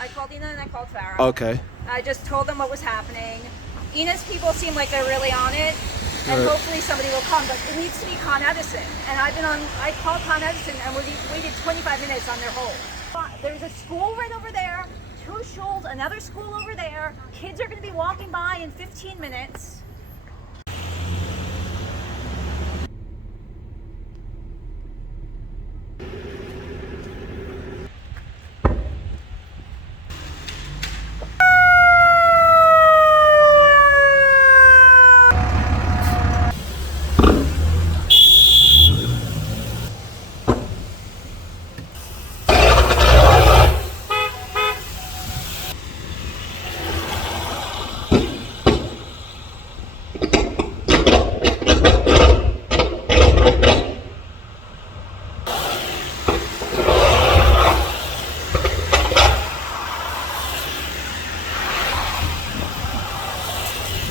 I called Ina and I called Farah. Okay. I just told them what was happening. Ina's people seem like they're really on it, and Right. hopefully somebody will come. But it needs to be Con Edison, and I called Con Edison, and we waited 25 minutes on their hold. There's a school right over there, 2 schools, another school over there. Kids are going to be walking by in 15 minutes.